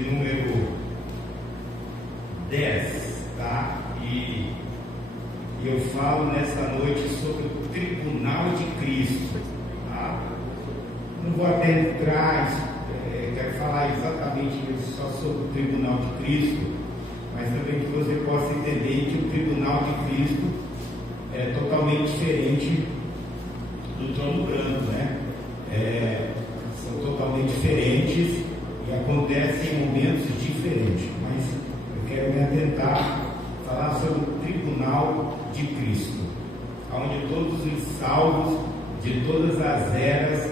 número 10, tá? E eu falo nessa noite sobre o tribunal de Cristo, tá? Não vou adentrar, quero falar exatamente só sobre o tribunal de Cristo, mas também que você possa entender que o tribunal de Cristo é totalmente diferente do trono branco, né? São totalmente diferentes e acontecem em momentos diferentes, mas eu quero me atentar a falar sobre o tribunal de Cristo, onde todos os salvos de todas as eras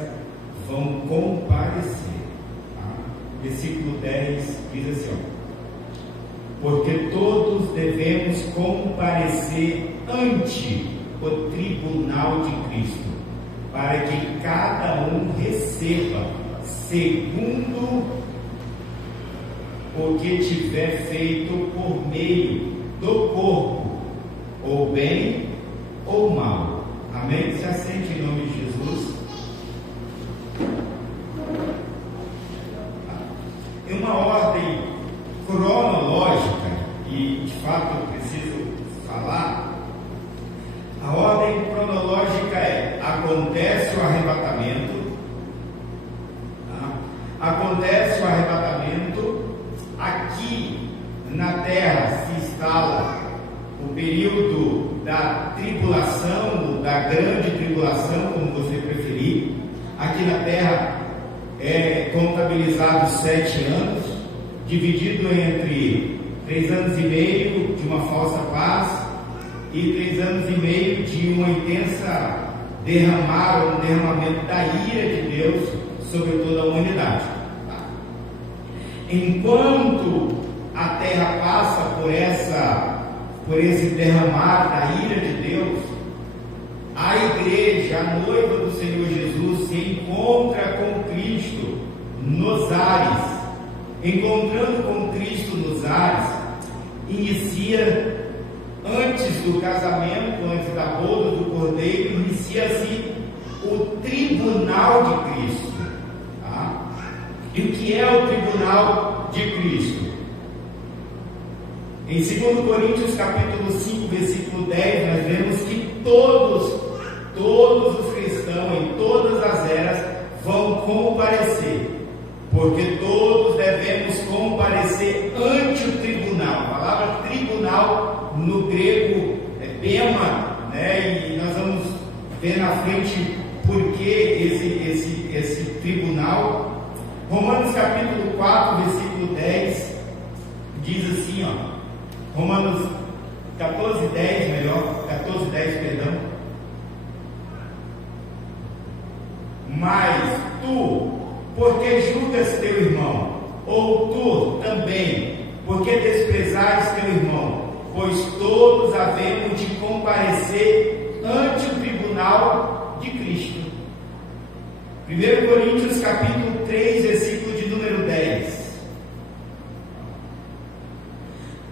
vão comparecer, tá? Versículo 10 diz assim, porque todos devemos comparecer ante o tribunal de Cristo, para que cada um receba segundo o que tiver feito por meio do corpo, ou bem ou mal. Amém? Se assente em nome de Jesus. Em uma ordem cronológica, e de fato eu preciso falar, a ordem cronológica acontece o arrebatamento, tá? Acontece o arrebatamento, aqui na terra se instala o período da tribulação, da grande tribulação, como você preferir. Aqui na terra é contabilizado 7 anos, dividido entre 3 anos e meio de uma falsa paz e 3 anos e meio de uma intensa derramamento da ira de Deus sobre toda a humanidade. Enquanto a terra passa por esse derramar da ira de Deus, a igreja, a noiva do Senhor Jesus, se encontra com Cristo nos ares. Encontrando com Cristo nos ares, inicia, antes do casamento, antes da boda do Cordeiro, inicia-se o tribunal de Cristo, tá? E o que é o tribunal de Cristo? Em 2 Coríntios capítulo 5, versículo 10, nós vemos que todos os cristãos em todas as eras vão comparecer, porque todos devemos comparecer ante o tribunal. A palavra tribunal no grego é bema, né? E nós vamos ver na frente por que esse tribunal. Romanos capítulo 4, versículo 10 diz assim, Romanos 14, 10, perdão. Mas tu, porque julgas teu irmão? Ou tu também, porque desprezais teu irmão? Pois todos havemos de comparecer ante o tribunal de Cristo. 1 Coríntios capítulo 3, versículo de número 10.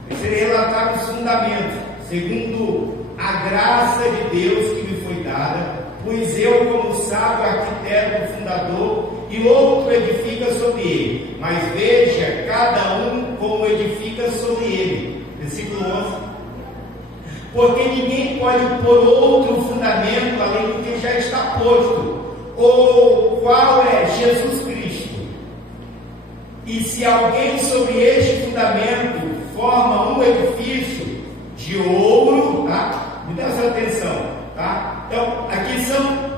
Eu serei relatar os fundamentos, segundo a graça de Deus que me foi dada, pois eu, como sábio arquiteto fundador, e outro edifica sobre ele, mas veja cada um como edifica sobre ele. Versículo 11. Porque ninguém pode pôr outro fundamento além do que já está posto, ou qual é Jesus Cristo. E se alguém sobre este fundamento forma um edifício de ouro, tá? Me dê essa atenção, tá? Então, aqui são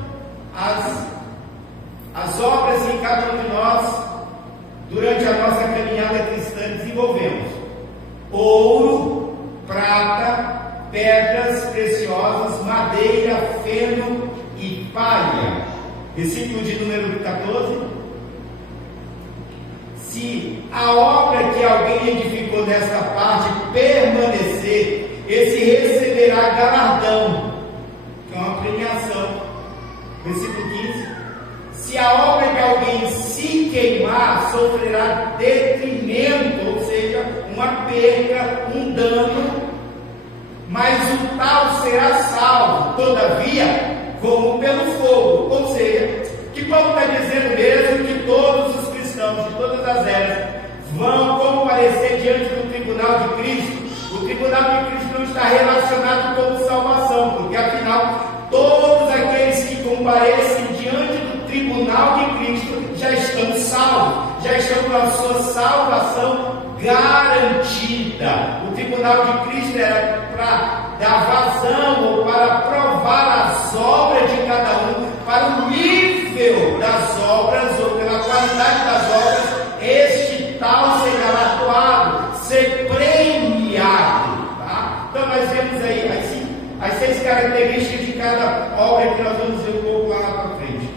as obras que cada um de nós, durante a nossa caminhada cristã, desenvolvemos: ouro, prata, pedras preciosas, madeira, feno e palha. Versículo de número 14. Se a obra que alguém edificou nesta parte permanecer, esse receberá galardão, que é uma premiação. Versículo 15. Se a obra de alguém se queimar, sofrerá detrimento, ou seja, uma perda, um dano, mas o tal será salvo, todavia, como pelo fogo. Ou seja, que Paulo está dizendo mesmo que todos os cristãos de todas as eras vão comparecer diante do tribunal de Cristo, o tribunal de Cristo não está relacionado com salvação, porque afinal, todos aqueles que comparecem diante do tribunal de Cristo já estão salvos, já estão com a sua salvação garantida. O tribunal de Cristo era para dar vazão ou para provar as obras de cada um, para o nível das obras ou pela qualidade das obras, este tal será atuado, ser premiado. Tá? Então nós vemos aí as 6 características de cada obra que nós vamos ver um pouco lá para frente.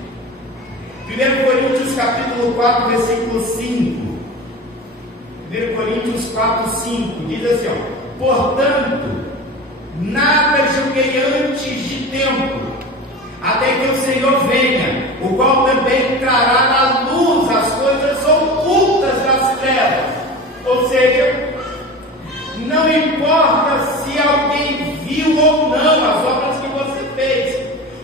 1 Coríntios capítulo 4, versículo 5. 1 Coríntios 4, 5 diz assim: portanto, nada julguei antes de tempo, até que o Senhor venha, o qual também trará à luz as coisas ocultas das trevas. Ou seja, não importa se alguém viu ou não as obras que você fez,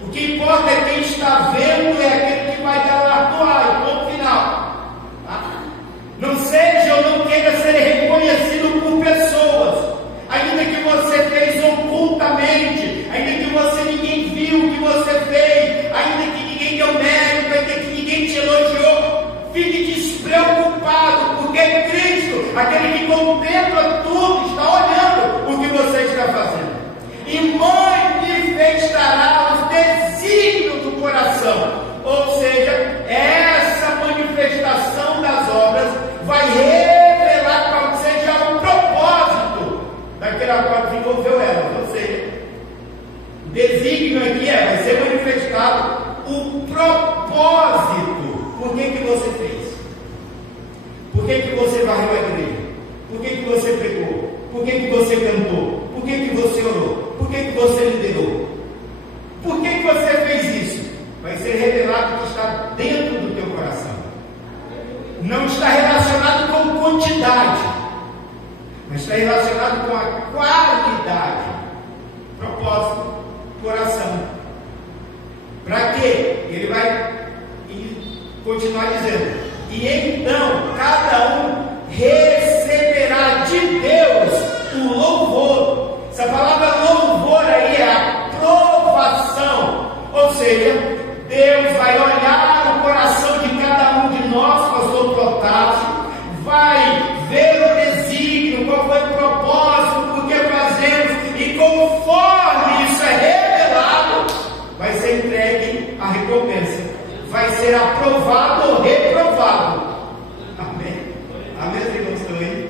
o que importa é quem está vendo, é aquele que vai galardoar, ponto final. Não seja ou não queira ser reconhecido por pessoas, ainda que você fez ocultamente, ainda que ninguém viu o que você fez, ainda que ninguém deu mérito, ainda que ninguém te elogiou, fique despreocupado, porque Cristo, aquele que contempla tudo, está olhando o que você está fazendo e manifestará os desígnios do coração. Ou seja, essa manifestação das obras vai revelar qual seja o propósito daquela qual desenvolveu elas. Ou seja, o desígnio aqui vai ser manifestado o propósito. Por que você fez? Por que você varreu a igreja? Por que você pregou? Por que você cantou? Por que você orou? Por que você liderou? Por que você fez isso? Vai ser revelado o que está dentro do teu coração. Não está relacionado com quantidade, mas está relacionado com a qualidade. Propósito, coração. Para quê? Ele vai continuar dizendo: e então cada um receberá de Deus o louvor. Essa palavra louvor aí é aprovação. Ou seja, Deus vai olhar o coração de cada um de nós, pastor Protásio, vai ver o desígnio, qual foi o propósito, por que fazemos, e conforme isso é revelado, vai ser entregue a recompensa, vai ser aprovado ou reprovado. Amém? Amém, irmãos, estão aí?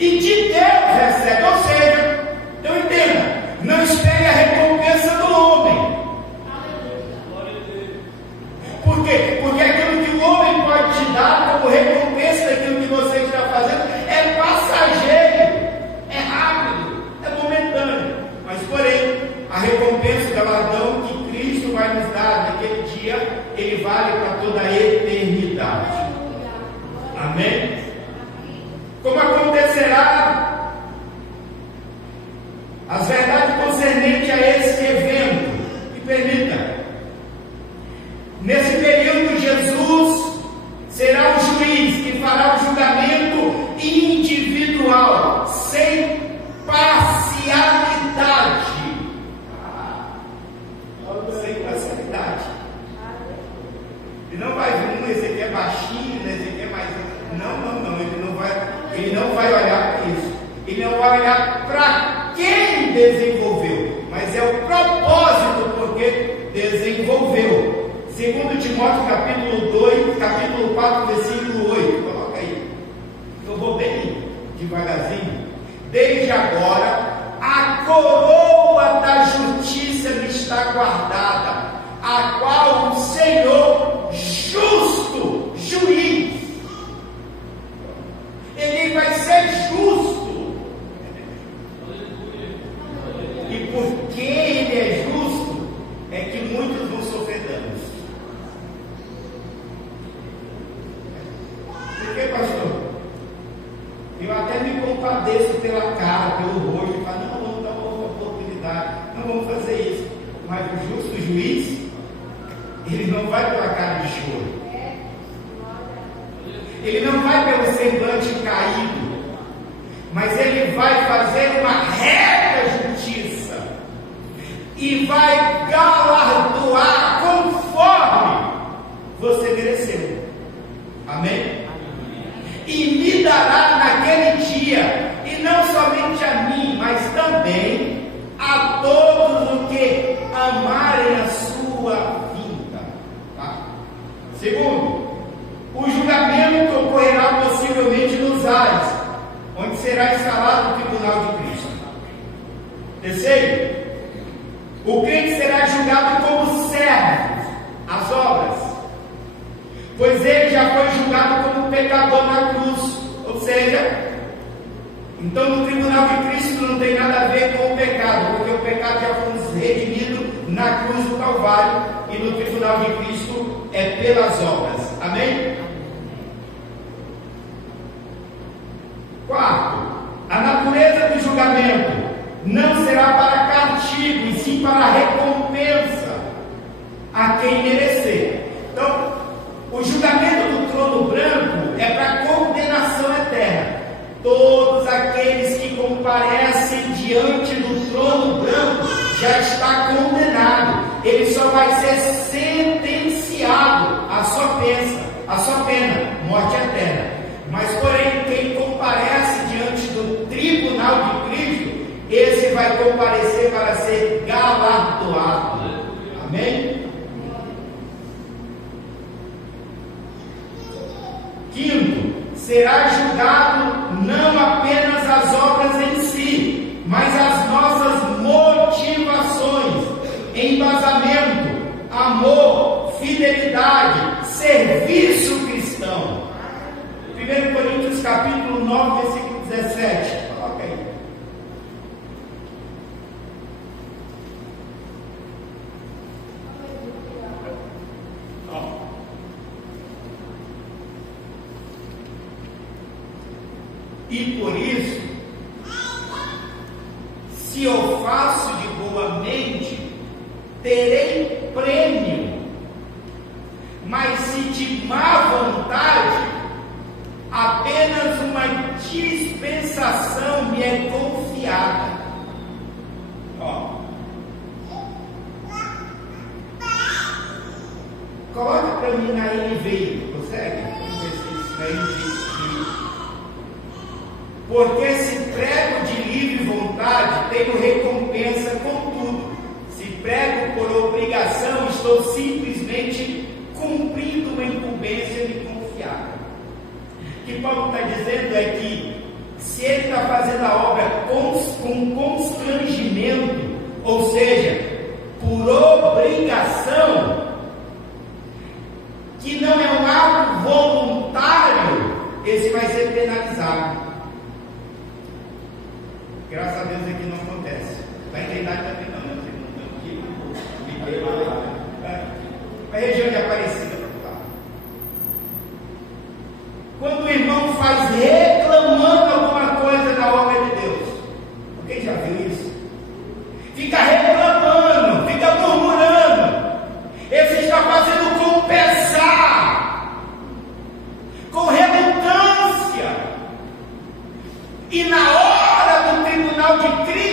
E de Deus recebe, ou seja, então entenda, não espere a recompensa do homem. Por quê? Porque aquilo que o homem pode te dar como recompensa daquilo que você está fazendo é passageiro, é rápido, é momentâneo. Mas porém, a recompensa, o galardão que Cristo vai nos dar naquele dia, ele vale para toda a eternidade. Amém? Como acontecerá as verdades concernentes a esse evento? Me permita, nesse período Jesus será o juiz que fará o julgamento individual, sem parcialidade. Sem parcialidade. Ele não vai ver, esse aqui é baixinho, esse aqui é mais. Não. Ele não vai olhar para isso. Ele não vai olhar para quem desenvolveu, mas é o propósito porque desenvolveu. Segundo Timóteo capítulo 2, capítulo 4, versículo 8. Coloca aí. Eu vou bem devagarzinho. Desde agora, a coroa da justiça me está guardada, a qual o Senhor, justo juiz, ele vai ser justo. E porque ele é justo, é que muitos vão sofrer danos. Por que, pastor? Eu até me compadeço pela cara, pelo rosto, e falo: não, vamos dar uma oportunidade, não vamos fazer isso. Mas o justo juiz, ele não vai pela cara de choro, semblante caído, mas ele vai fazer uma reta justiça e vai galardoar conforme você mereceu. Amém? E me dará naquele dia, e não somente a mim, mas também a todos os que amarem a sua vinda. Tá? Segundo, o julgamento ocorrerá possivelmente nos ares, onde será instalado o tribunal de Cristo. Terceiro, o crente será julgado como servo às obras, pois ele já foi julgado como pecador na cruz. Ou seja, então no tribunal de Cristo não tem nada a ver com o pecado, porque o pecado já foi redimido na cruz do Calvário, e no tribunal de Cristo é pelas obras. Amém? Quarto, a natureza do julgamento não será para castigo, e sim para recompensa a quem merecer. Então, o julgamento do trono branco é para condenação eterna. Todos aqueles que comparecem diante do trono branco já está condenado. Ele só vai ser sentenciado à sua pena, morte eterna. Mas porém, quem comparece diante do tribunal de Cristo, esse vai comparecer para ser galardoado. Amém? Quinto, será julgado não apenas as obras em si, mas as nossas motivações, embasamento, amor, fidelidade, serviço cristão. 1 Coríntios capítulo 9, versículo 17. Coloca aí. E por isso, se eu faço de boa mente, terei prêmio, mas se de má vontade, apenas uma dispensação me é confiada. Ó. Coloca para mim na NVI, consegue? Vamos ver se isso daí diz. Porque se prego de livre vontade, tenho recompensa com tudo. Se prego por obrigação, estou simplesmente cumprindo uma incumbência me confiada. O que Paulo está dizendo é que se ele está fazendo a obra com constrangimento, ou seja, por obrigação, que não é um ato voluntário, esse vai ser penalizado. Graças a Deus aqui não acontece. Vai entender também não, né? Vocês não estão aqui, a região de Aparecida para lá. Quando o irmão faz reclamando alguma coisa na obra de Deus, alguém já viu isso? Fica reclamando, fica murmurando. Ele está fazendo com pesar, com relutância, e na hora do tribunal de Cristo,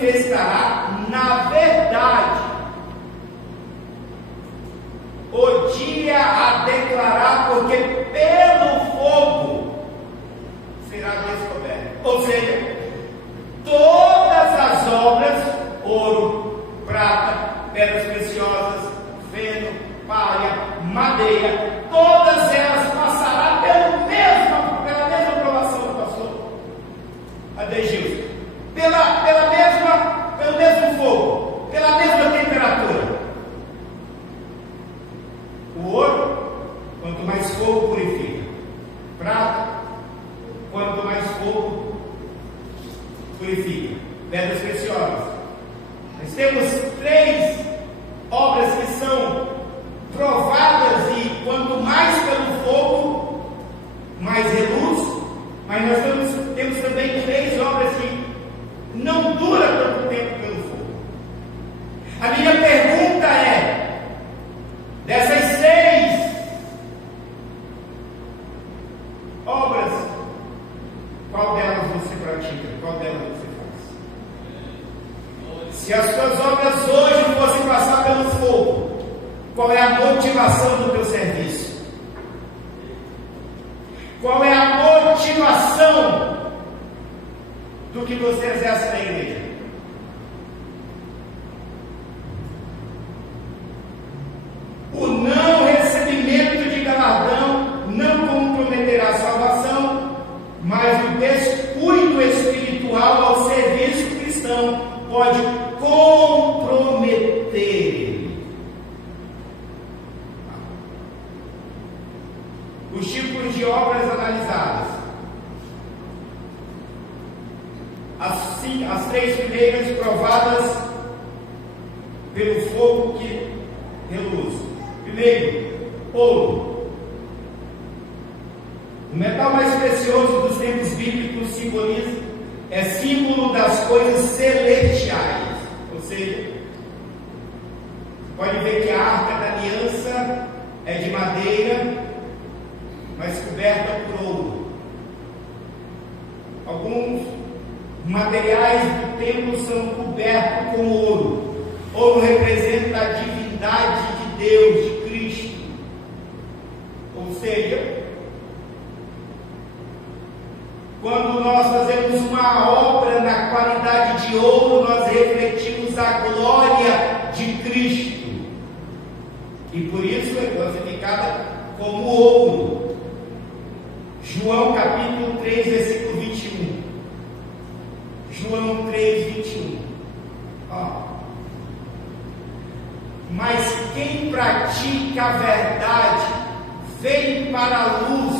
manifestará na verdade. O dia a declarar, porque pelo fogo será descoberto. Ou seja, todas as obras, ouro, prata, pedras preciosas, feno, palha, madeira, todas elas passarão pela mesma provação que passou Adegilson, pelo mesmo fogo, pela mesma temperatura. O ouro, quanto mais fogo, purifica. Prata, quanto mais fogo, purifica. Pedras preciosas. Nós temos 3 obras que são provadas, e quanto mais pelo fogo, mais reluz. Mas nós temos também 3 obras que não duram tanto tempo pelo fogo. A minha pergunta é: dessas 6 obras, qual delas você pratica? Qual delas você faz? Se as suas obras hoje fossem passar pelo fogo, qual é a motivação do teu serviço? Qual é a motivação do que você exerce na igreja? O não recebimento de galardão não comprometerá a salvação, mas o descuido espiritual ao serviço cristão pode comprometer. Os tipos de obras analisadas. As 3 primeiras provadas pelo fogo que reluz. Primeiro, ouro. O metal mais precioso dos tempos bíblicos é símbolo das coisas celestiais. Ou seja, pode ver que a arca da aliança é de madeira, mas coberta por ouro. Alguns materiais do templo são cobertos com ouro. Ouro representa a divindade de Deus, de Cristo. Ou seja, quando nós fazemos uma obra na qualidade de ouro, nós refletimos a glória de Cristo. E por isso é classificada como ouro. João capítulo 3, versículo 21. João 3, 21. Mas quem pratica a verdade vem para a luz,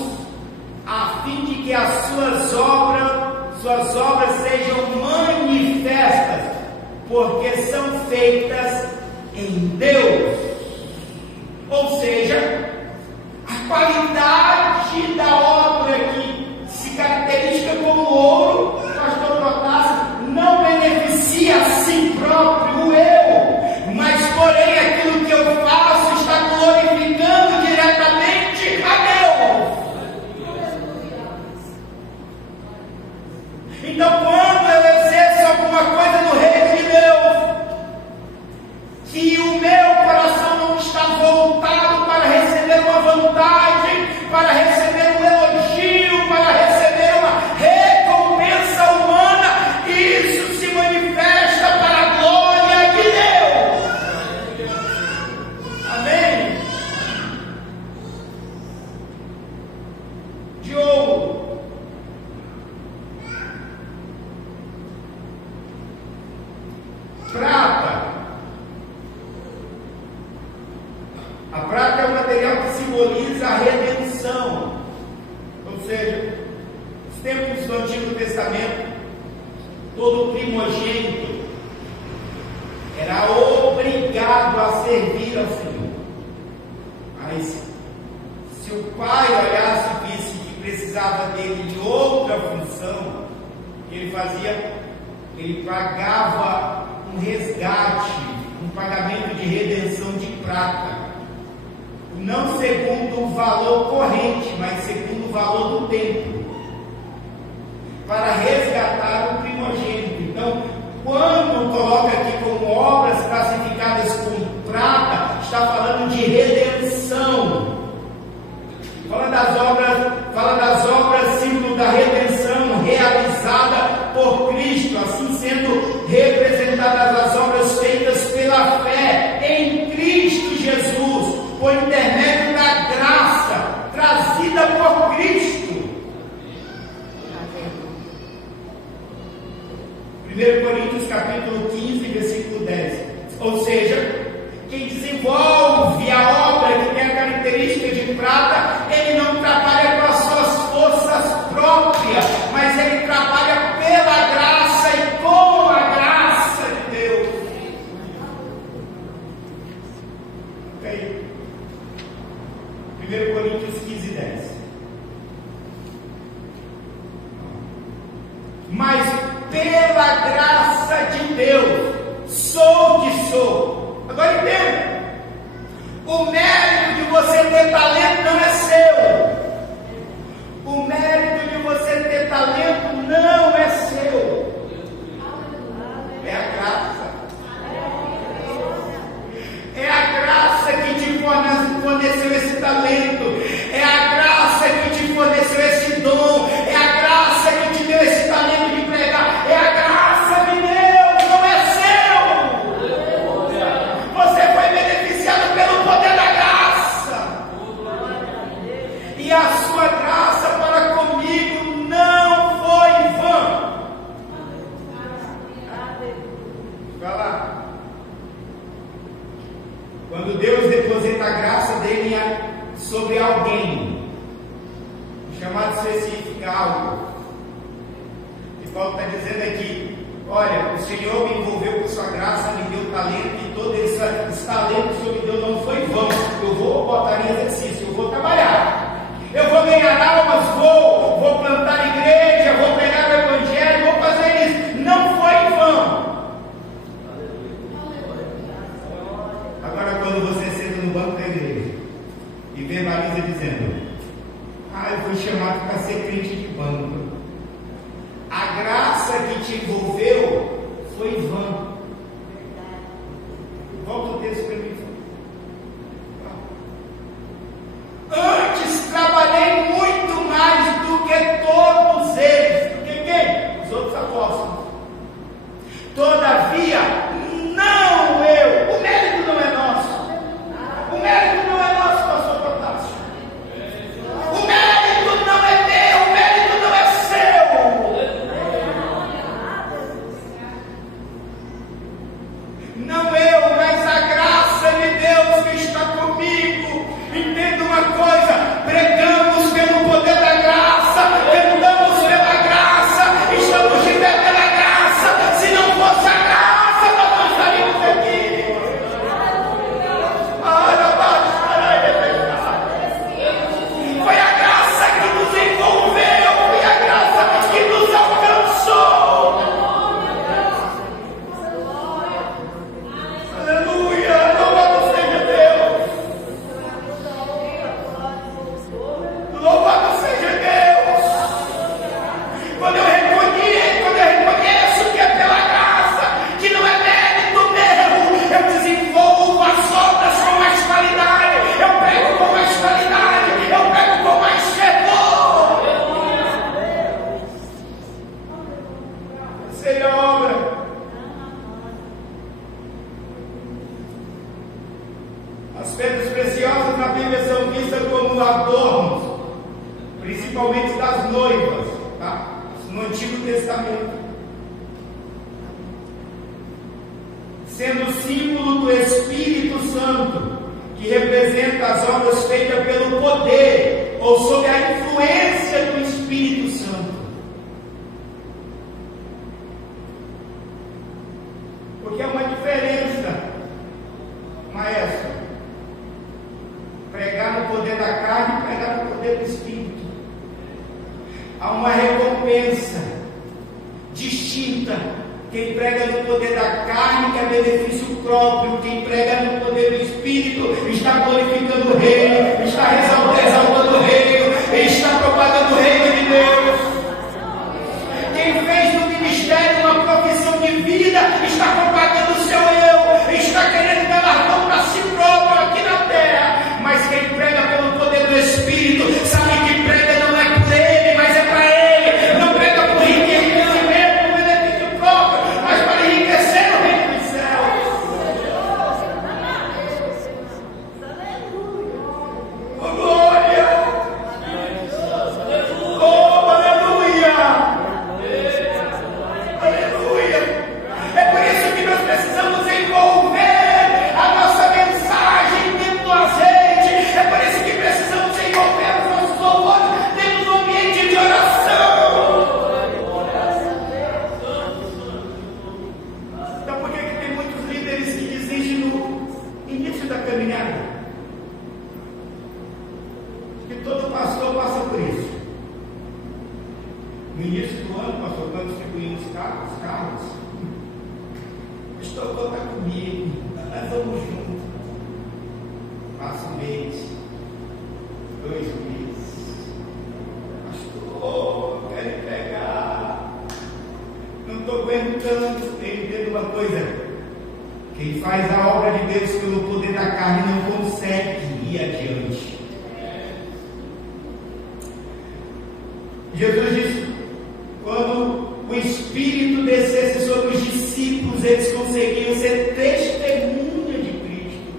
a fim de que as suas obras sejam manifestas, porque são feitas em Deus. Ou seja, a qualidade da obra que se caracteriza como ouro, pastor Protásio, não beneficia a si próprio, o eu, mas porém aquilo que eu faço está glorificando diretamente a Deus. Então, quando eu exerço alguma coisa no reino de Deus, que o meu coração não está voltado para receber uma vantagem, para receber um elogio, para receber uma recompensa humana, isso se manifesta para a glória de Deus. Amém? De ouro. Prata. A prata é um material que simboliza a redenção. Ou seja, nos tempos do Antigo Testamento, todo primogênito era obrigado a servir ao Senhor. Mas se o pai olhasse e visse que precisava dele de outra função, o que ele fazia? Ele pagava um resgate, um pagamento de redenção de prata. Não segundo o valor corrente, mas segundo o valor do tempo, para resgatar o primogênito. Então, quando Vai lá. Quando Deus deposita a graça dele sobre alguém, chamado especifica algo. E Paulo está dizendo aqui: olha, o Senhor me envolveu com sua graça, me deu talento, e todo esse talento que o Senhor me deu não foi vão. Eu vou botar em exercício, eu vou trabalhar, eu vou ganhar almas, vou plantar igreja, vou pregar o evangelho, vou fazer isso. Não foi em vão. Agora, quando você senta no banco da igreja e verbaliza dizendo: eu fui chamado para ser crente de banco, a graça que te envolveu foi vã. Volta o texto para mim. Antes trabalhei muito mais do que todos eles. Do que quem? Os outros apóstolos. Todavia, não eu. O mérito não é nosso. O mérito não é nosso, pastor Protásio. O mérito não é meu. O mérito não é seu. Não eu, mas a graça de Deus que está comigo. Entenda uma coisa: pregamos pelo poder da graça, cantamos pela graça, estamos de pé pela graça. Se não fosse a graça, nós não estaríamos aqui. Foi a graça que nos envolveu, foi a graça que nos alcançou. Aleluia, louvado seja Deus. Louvado seja Deus. Quando eu reconheço que é pela graça, que não é mérito meu, eu desenvolvo as obras com mais qualidade, eu prego com mais qualidade, eu prego com mais fervor. Seja obra. As pedras preciosas na Bíblia são vistas como adornos, principalmente das noivas, tá? No Antigo Testamento, sendo símbolo do Espírito Santo, que representa as obras feitas pelo poder ou sob a influência do Espírito Santo. Porque há uma diferença, maestro, pregar no poder da carne e pregar no poder do Espírito. Há uma recompensa distinta. Quem prega no poder da carne quer benefício próprio. Quem prega no poder do Espírito está glorificando o reino, está exaltando o reino, está propagando o reino de Deus. Quem fez do ministério uma profissão de vida está propagando o seu eu, está querendo galardão para si próprio aqui na terra. Mas quem prega pelo poder do Espírito sabe que prega não é por ele, mas é para ele. Não prega por enriquecimento, por benefício próprio, mas para enriquecer o reino dos céus. Oh, glória! Oh, aleluia! Aleluia! É por isso que nós precisamos envolver a nossa mensagem dentro do azeite. É por isso que precisamos envolver os nossos louvores dentro do ambiente de oração. Então por que tem muitos líderes que desistem no início da caminhada? Que todo pastor passa por isso. No início do ano, pastor, quando distribuímos os carros, estou conta comigo, nós vamos juntos. Passa um mês, 2 meses, pastor, quero entregar, não estou aguentando. Entenda uma coisa: quem faz a obra de Deus pelo poder da carne não consegue ir adiante. Jesus disse: quando o Espírito descesse sobre os discípulos, eles conseguiam ser testemunha de Cristo.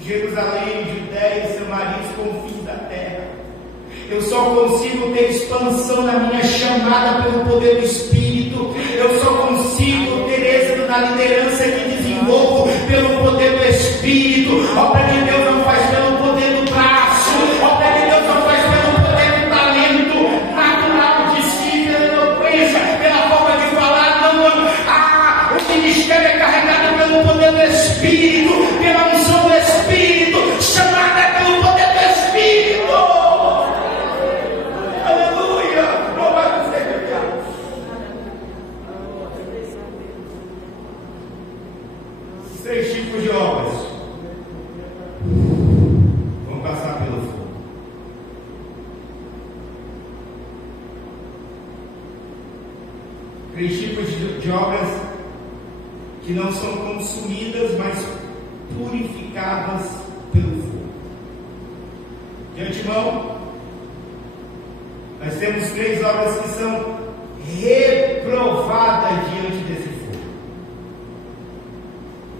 Jerusalém, Judéia e Samaria, os confins da terra. Eu só consigo ter expansão na minha chamada pelo poder do Espírito. Eu só consigo liderança que desenvolvo pelo poder do Espírito. Obra de Deus não faz pelo poder do braço, obra de Deus não faz pelo poder do talento natural, de si, pela eloquência, pela forma de falar. Não. O ministério é carregado pelo poder do Espírito, pela unção do Espírito, chamada pelo poder do Espírito. Aleluia! Louvado seja Deus. Os 3 tipos de obras. Vamos passar pelo fogo. 3 tipos de obras que não são consumidas, mas purificadas pelo fogo. De antemão, nós temos 3 obras que são reprovadas diante desse fogo.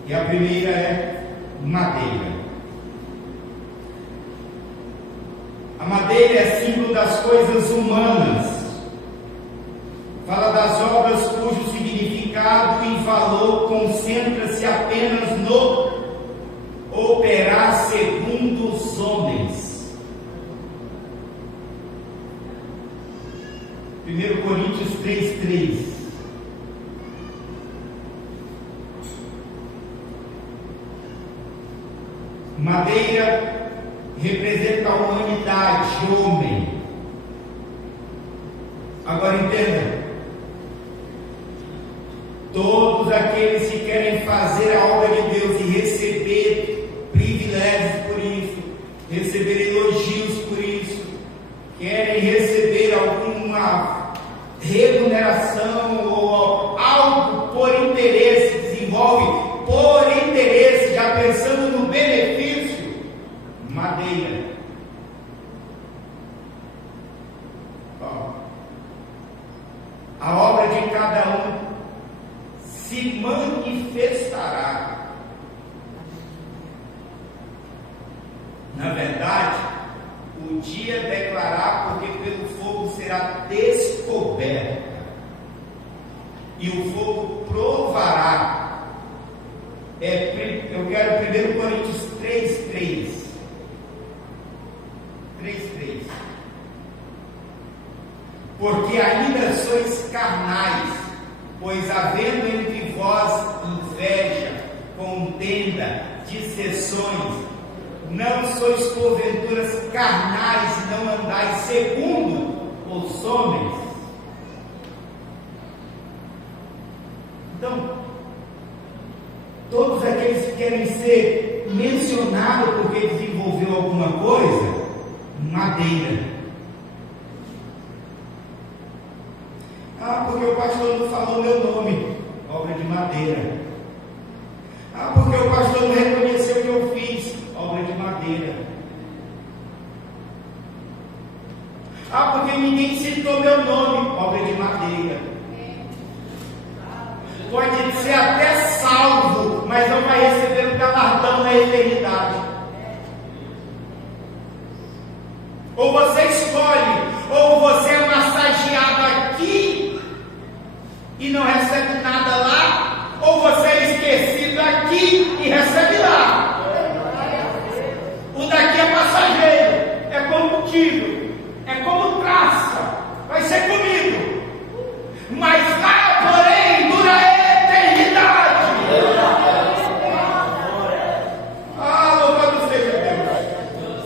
E a primeira é madeira. A madeira é símbolo das coisas humanas. Fala das obras cujo significado e valor concentra-se apenas no operar segundo os homens. 1 Coríntios 3:3. Madeira representa a humanidade, homem. Agora entenda. Todos aqueles que querem fazer a obra de Deus e receber privilégios por isso, receber elogios por isso, querem receber alguma remuneração ou algo por interesse, desenvolve por interesse, já pensando no benefício, madeira. A obra de cada um se manifestará. Na verdade, o dia declarar, porque pelo fogo será descoberta, e o fogo provará. Eu quero 1 Coríntios 3:3. 3:3. Porque ainda sois carnais, pois havendo entre vós inveja, contenda, dissensões, não sois porventura carnais e não andais segundo os homens. Então, todos aqueles que querem ser mencionados porque desenvolveu alguma coisa, madeira. Porque o pastor não falou meu nome, obra de madeira. Porque o pastor não reconheceu o que eu fiz, obra de madeira. Porque ninguém citou meu nome, obra de madeira. Pode ser até salvo, mas não vai receber o galardão na eternidade. Ou você escolhe, ou você é massageado aqui e não recebe nada lá, ou você é esquecido aqui e recebe lá. O daqui é passageiro, é combustível, é como traça, vai ser comido, mas lá, porém, dura a eternidade. Louvado seja Deus.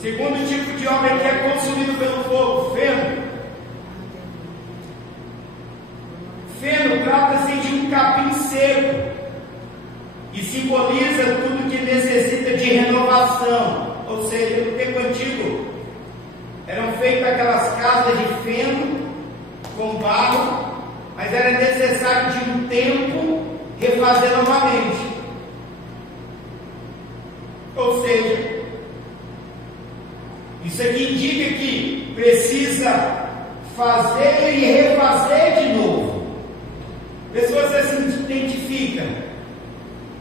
Segundo tipo de obra que é consumido pelo fogo, feno. Feno trata-se de um capim seco e simboliza tudo que necessita de renovação. Ou seja, no tempo antigo eram feitas aquelas casas de feno com barro, mas era necessário de um tempo refazer novamente. Ou seja, isso aqui indica que precisa fazer e refazer de novo. Vê se você se identifica.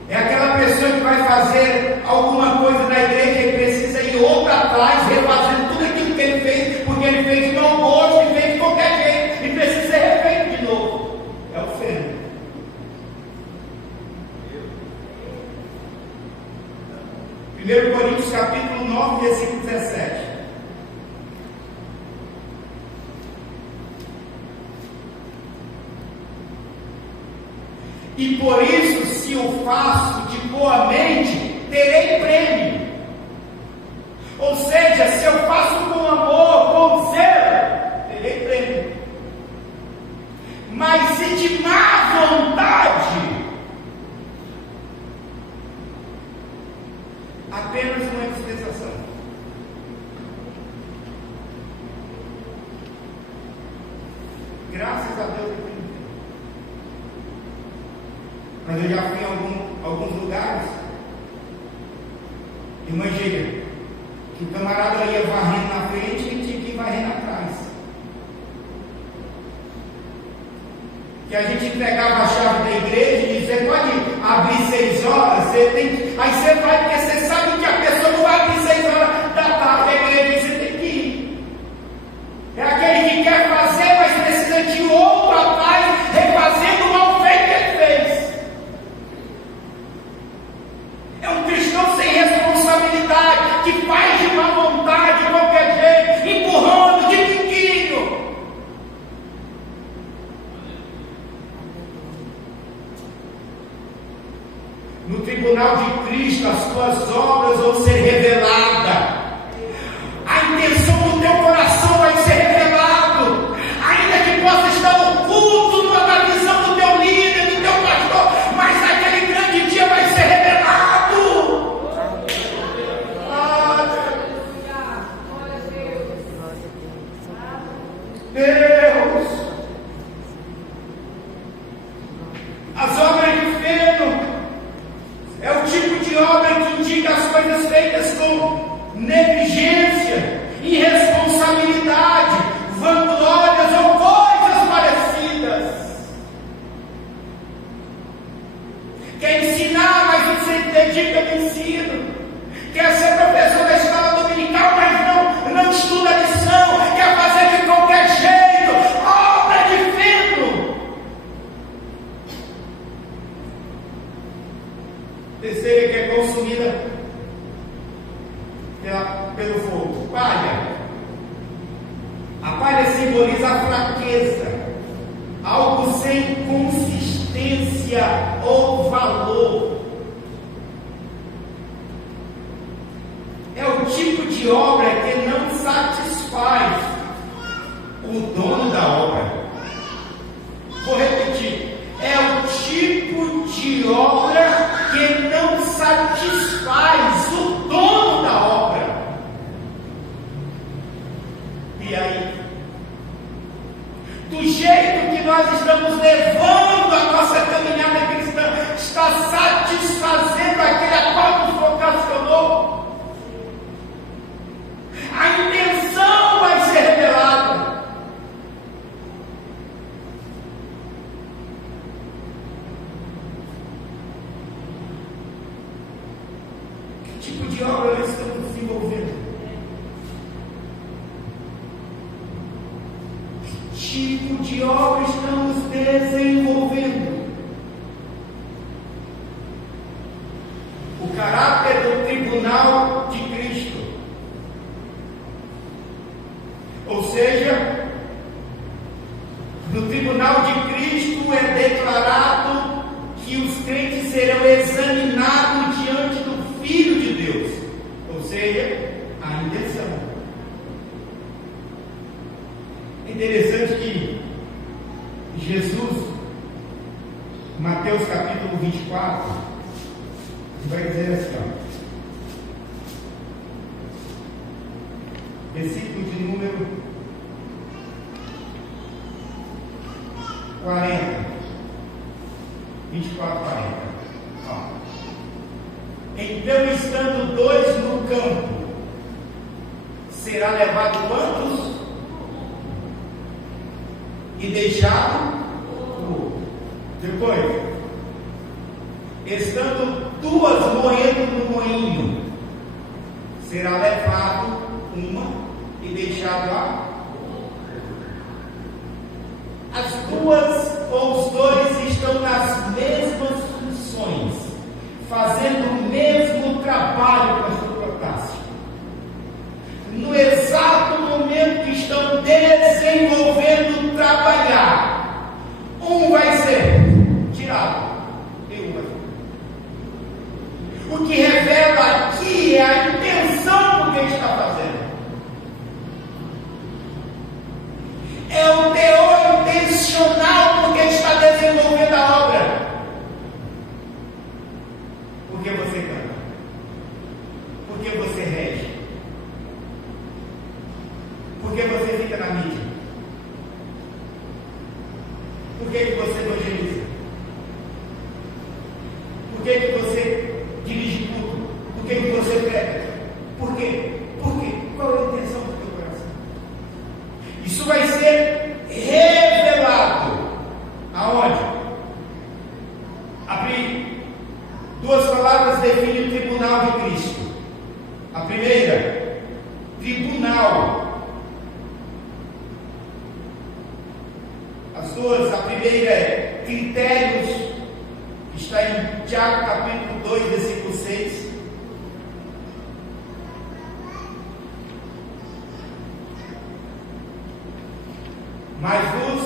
É aquela pessoa que vai fazer alguma coisa na igreja e precisa ir outra atrás, refazendo tudo aquilo que ele fez, porque ele fez de mau gosto e fez de qualquer jeito. E por isso, se o faço de boa mente, terei prêmio. Ou seja, se eu faço com amor, com zelo, terei prêmio. Mas se de má vontade, apenas uma dispensação. Graças a Deus. Mas eu já fui em alguns lugares. Imagina que o camarada ia varrendo na frente e tinha que ir varrendo atrás. Que a gente entregava a chave da igreja e dizia: pode abrir 6 horas, você tem que... Aí você vai, porque você sabe que a pessoa não vai abrir 6 horas da tarde, a igreja, você tem que ir. É aquele que quer fazer, mas precisa de outro atrás, refazendo o mal feito que ele fez. É um cristão sem responsabilidade, que faz de má vontade, de qualquer jeito, empurrando de biquinho. No tribunal de Cristo, as tuas obras vão ser reveladas. A intenção do teu coração vai ser revelado, ainda que possa estar oculto na visão do teu líder, do teu pastor, mas naquele grande dia vai ser revelado. Deus, as obras de feno é o tipo de obra que indica as coisas feitas com negligência, irresponsabilidade, vanglórias ou coisas parecidas. Quer ensinar, mas não se dedica no ensino. Quer ser professor da escola dominical, mas não estuda a lição. Quer fazer de qualquer jeito. Obra de feno. Terceira, que é consumida pelo fogo. Palha. A palha simboliza a fraqueza, algo sem consistência ou valor. É o tipo de obra que não satisfaz o dono da obra. Vou repetir. É o tipo de obra que não satisfaz o dono da obra. E aí? Do jeito que nós estamos levando a nossa caminhada cristã, está satisfazendo aquele a qual nos vocacionou? A intenção vai ser revelada. Que tipo de obra nós estamos desenvolvendo? Que tipo de obra estamos desenvolvendo? O caráter do tribunal de Cristo. Ou seja, no tribunal de Cristo é declarado que os crentes serão examinados diante do Filho de Deus. Ou seja, a intenção. É interessante que Jesus, Mateus capítulo 24, vai dizer assim, versículo de número 40, 24, 40. Então, estando 2 no campo, será levado quantos? E deixado o outro. Depois, estando 2 moendo no moinho, será levado uma e deixado a outra. As 2 ou os 2 estão nas mesmas funções, fazendo o mesmo trabalho, pastor Protásio. No exato momento que estão desenvolvendo trabalhar, um vai ser tirado, Por que você evangeliza? Por que você dirige culto? Por que você prega? Por quê? Por quê? Qual é a intenção do teu coração? Isso vai ser revelado. Aonde? Duas palavras definem o tribunal de Cristo. A primeira, tribunal. As duas, a primeira é critérios, que está em Tiago capítulo 2, versículo 6. Mas vos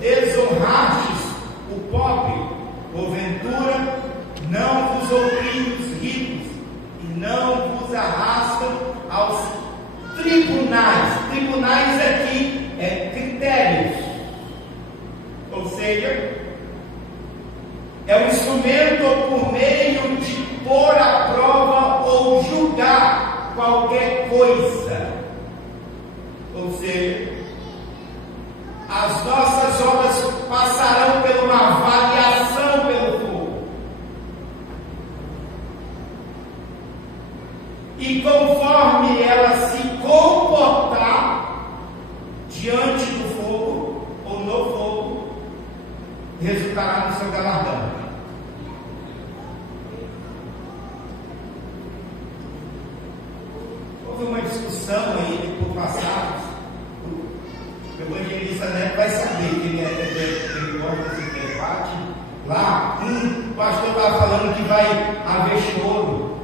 desonrastes o pobre, porventura não vos oprimem os ricos, e não vos arrastam aos tribunais. Tribunais aqui é critérios, ou seja, é um instrumento por meio de pôr à prova ou julgar qualquer coisa. Ou seja, as nossas obras passarão por uma avaliação pelo fogo. E conforme ela se comportar diante do fogo ou no fogo, resultará no seu galardão. Houve uma discussão aí por passados. O evangelista Neto vai saber que ele gosta desse debate. Lá, um pastor estava falando que vai haver choro,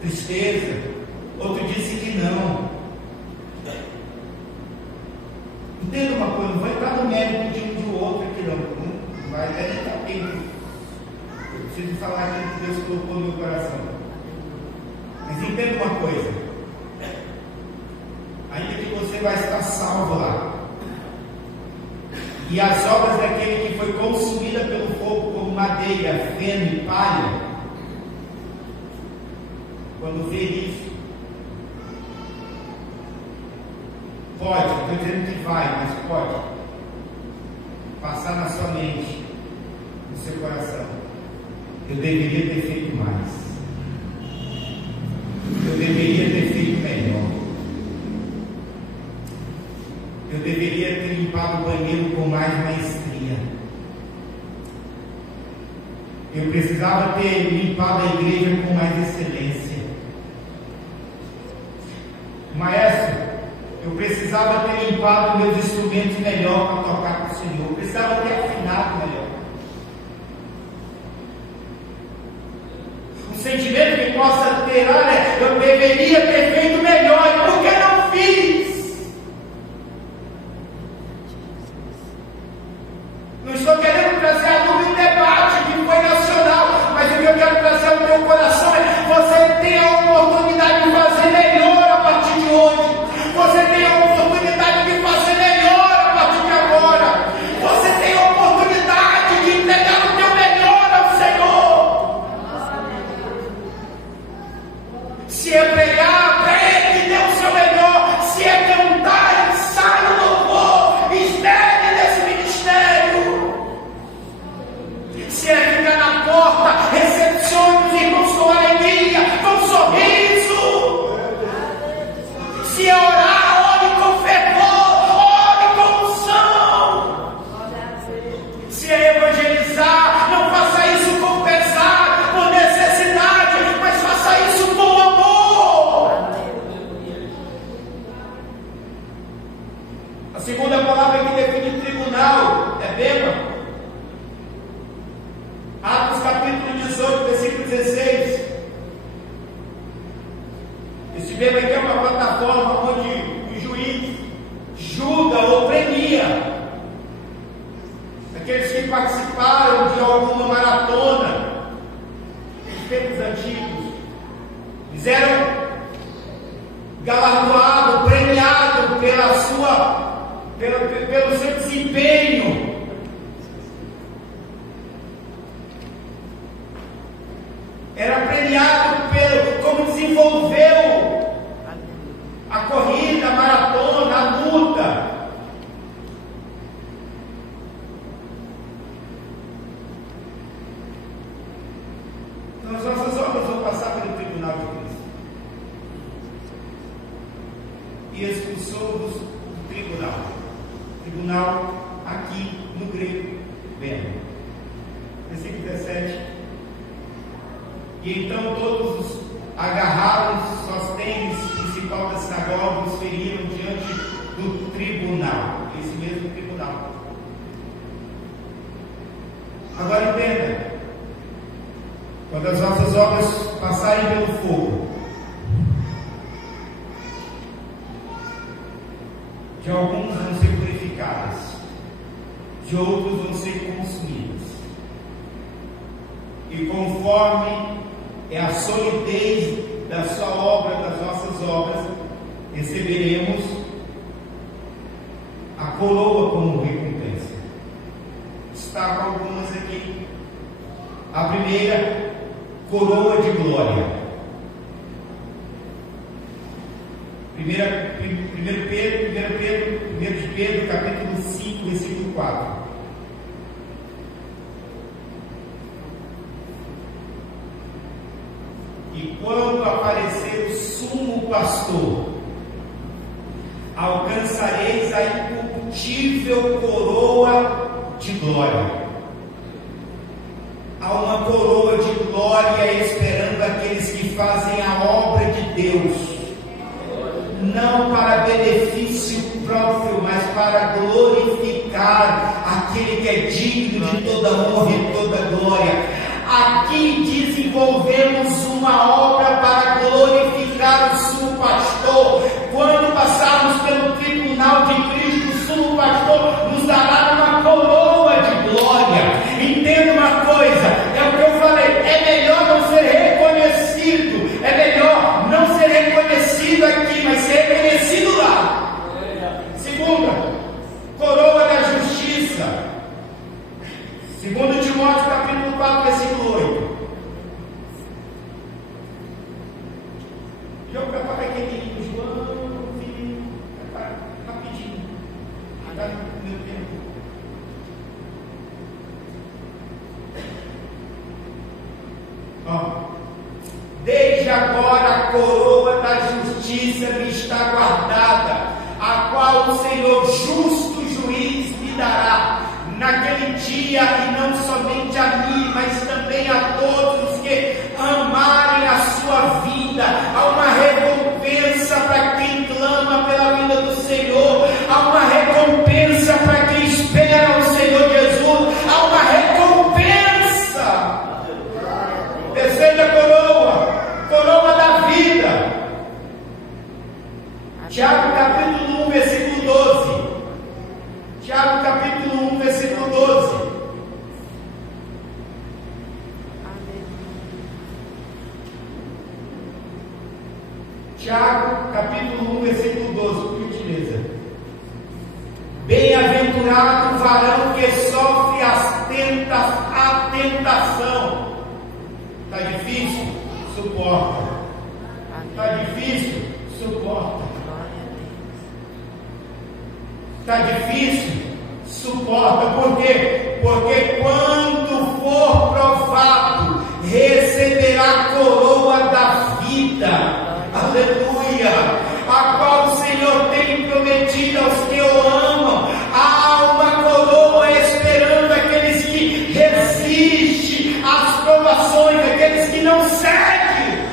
tristeza. Outro disse que não. Entenda uma coisa, não vai entrar no mérito de um do outro aqui não. Não vai até estar tempo. Eu preciso falar aquilo que Deus colocou no meu coração. Mas entenda uma coisa. Ainda que você vai estar salvo lá, e as obras daquele que foi consumida pelo fogo, como madeira, feno e palha, quando ver isso, pode, não estou dizendo que vai, mas pode passar na sua mente, no seu coração: eu deveria ter feito mais, eu deveria ter feito melhor, eu deveria ter limpado o banheiro com mais maestria, eu precisava ter limpado a igreja com mais excelência. Maestro, eu precisava ter limpado meus instrumentos melhor para tocar para o Senhor, eu precisava ter afinado melhor. Um sentimento que possa ter: olha, eu deveria ter feito melhor, e por que não fiz? Não estou querendo trazer a dúvida em debate que foi nacional, mas o que eu quero trazer ao teu coração é: você tem a oportunidade de fazer melhor a partir de hoje. Você tem a oportunidade de fazer melhor a partir de agora. Você tem a oportunidade de entregar o teu melhor ao Senhor. Se é pregar, pregue, dê o seu melhor. Se é cantar, ensaie o louvor, espere nesse ministério. Se é ficar na porta, recepcione os irmãos com alegria, com sorriso. Se é orar, ore com fervor, ore com unção. Se é evangelizar, não faça isso com pesar, por necessidade, mas faça isso com amor. A segunda palavra que define tribunal é bema. Atos capítulo 18, versículo 16. Esse bema aqui é uma plataforma onde o juiz julga ou premia aqueles que participaram de alguma maratona nos tempos antigos. Eles eram galardoados, premiados pelo seu desempenho. Era premiado pelo como desenvolveu a corrida, a maratona, a luta. tribunal aqui no grego. Bem, versículo 17. E então todos os agarraram os sostênis principal da sinagoga e os feriram diante do tribunal. Esse mesmo tribunal. Agora entenda, quando as vossas obras passarem pelo fogo, de alguns vão ser purificadas, de outros vão ser consumidas, e conforme é a solidez da sua obra, das nossas obras, receberemos a coroa como recompensa. Destaco algumas aqui. A primeira, coroa de glória. 1 de Pedro, capítulo 5, versículo 4. E quando aparecer o sumo pastor, alcançareis a incorruptível coroa de glória. Há uma coroa de glória esperando aqueles que fazem a obra de Deus, não para benefício próprio, mas para glorificar aquele que é digno de toda honra e toda glória. Aqui desenvolvemos uma obra para glorificar o sumo pastor. Quando passarmos pelo tribunal de Cristo, o sumo pastor nos dará uma coroa de glória. Entenda uma coisa, é o que eu falei, é melhor não ser reconhecido, é melhor não ser reconhecido aqui, mas ser reconhecido lá. Segunda, coroa da justiça. 2 Timóteo capítulo 4, versículo 8. Jogo para pagar aquele João, filho, rapidinho. Está no meu tempo. Desde agora a coroa da justiça me está guardada, a qual o Senhor justo juiz me dará naquele dia, e não somente a mim, mas também a todos os que amarem a sua vida. Há uma recompensa para quem clama pela vida do Senhor, há uma recompensa para quem espera o Senhor Jesus, há uma recompensa. Terceira coroa da vida. Tiago capítulo 1, versículo 12. Tiago capítulo 1, versículo 12. Tiago capítulo 1, versículo 12, por gentileza. Bem-aventurado o varão que sofre a tentação. Está difícil? Suporta. Está difícil? Suporta. Está difícil? Suporta. Por quê? Porque quando for provado, receberá a coroa da vida. Aleluia. A qual o Senhor tem prometido aos que o amam. Há uma coroa esperando aqueles que resistem às provações, aqueles que não seguem,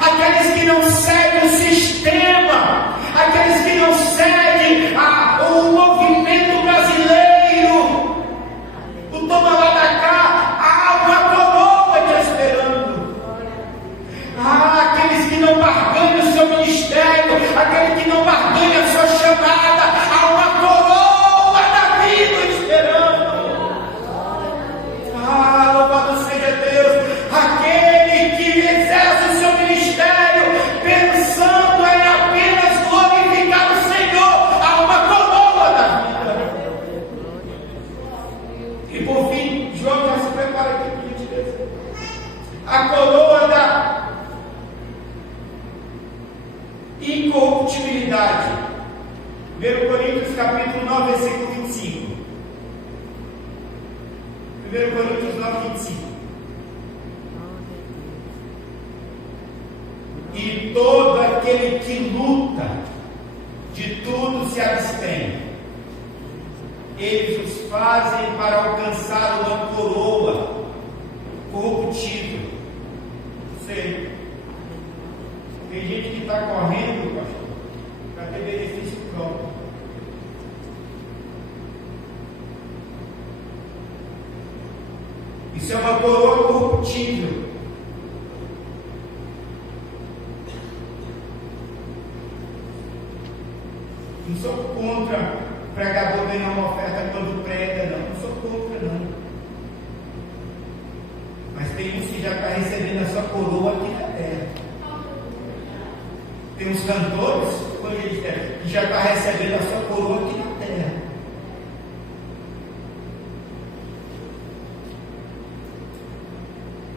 aqueles que não seguem o sistema, aqueles que não seguem o movimento brasileiro, o toma lá da cá. Há uma coroa te esperando. Aqueles que não barganham o seu ministério, aquele que não barganha a sua chamada, há uma coroa da vida esperando. Louvado seja Deus. Aquele que exerce o seu ministério pensando em apenas glorificar o Senhor, há uma coroa da vida. E por fim, João já se prepara aqui para a gente ver a coroa da incorruptibilidade. 1 Coríntios capítulo 9, versículo 25. 1 Coríntios 9, 25. E todo aquele que luta, de tudo se abstém. eles os fazem para alcançar uma coroa corruptível. Sei. Tem gente que está correndo, pastor, para ter benefício próprio. Isso é uma coroa corruptível. Não sou contra pregador ganhar uma oferta quando prega, não. Não sou contra, não. Mas tem uns que já está recebendo a sua coroa aqui na terra. Tem uns cantores, que já está recebendo a sua coroa aqui na terra.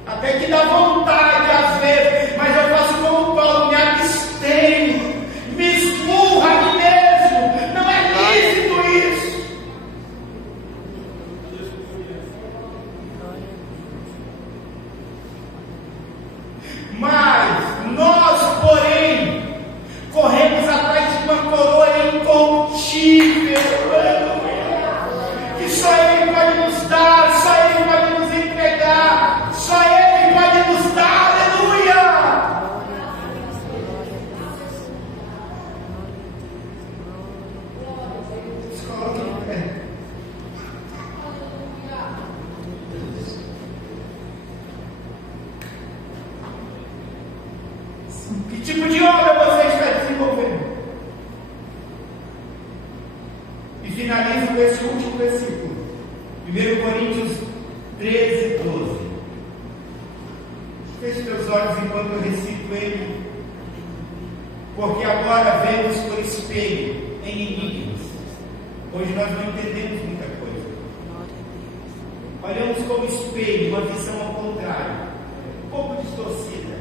Até que dá vontade às vezes, mas eu faço como Paulo, me abstenho, me esmurra a mim mesmo. Não é lícito isso. Mas nós, porém, corremos atrás de uma coroa incorruptível, que só Ele pode nos dar, só Ele pode nos entregar, só Ele pode nos dar, aleluia! Se coloque em pé. Que tipo de obra você está desenvolvendo? E finalizo com esse último versículo, 1 Coríntios 13, 12. Feche teus olhos enquanto eu recito ele. Porque agora vemos por espelho, em enigmas. Hoje nós não entendemos muita coisa. Olhamos como espelho, uma visão ao contrário, um pouco distorcida.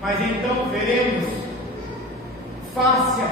Mas então veremos face a